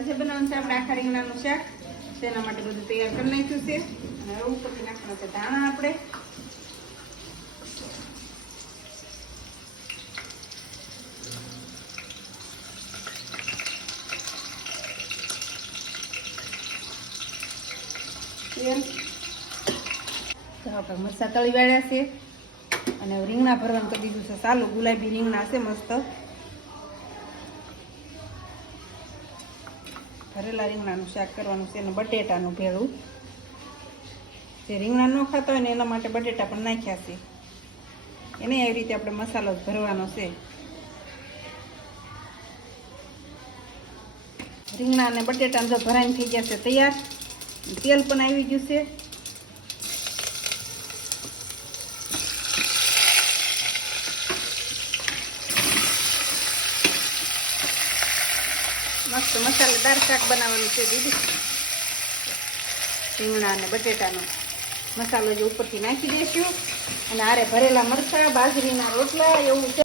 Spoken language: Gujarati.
આજે બનાવવાનું છે આપણે આખા રીંગણાનું શાક. તેના માટે બધું તૈયાર કરી નાખ્યું છે. અને હવે ઉપરથી નાખવાના છે ધાણા આપણે. તો આપણે મરચાં તળી વાળ્યા છે અને રીંગણા ભરવાનું કરી દીધું છે ચાલુ. ગુલાબી રીંગણા છે મસ્ત ભરેલા રીંગણાનું શાક કરવાનું છે અને બટેટાનું ભેળું. જે રીંગણા ન ખાતા હોય ને એના માટે બટેટા પણ નાખ્યા છે. એને એવી રીતે આપણે મસાલો ભરવાનો છે. રીંગણા અને બટેટા જો ભરાઈને થઈ ગયા છે તૈયાર. તેલ પણ આવી ગયું છે. મસ્ત મસાલેદાર શાક બનાવવાનું છે દીદી. રીંગણા અને બટેટાનો મસાલો જે ઉપરથી નાખી દઈશું અને આરે ભરેલા મરચાં, બાજરીના રોટલા એવું છે.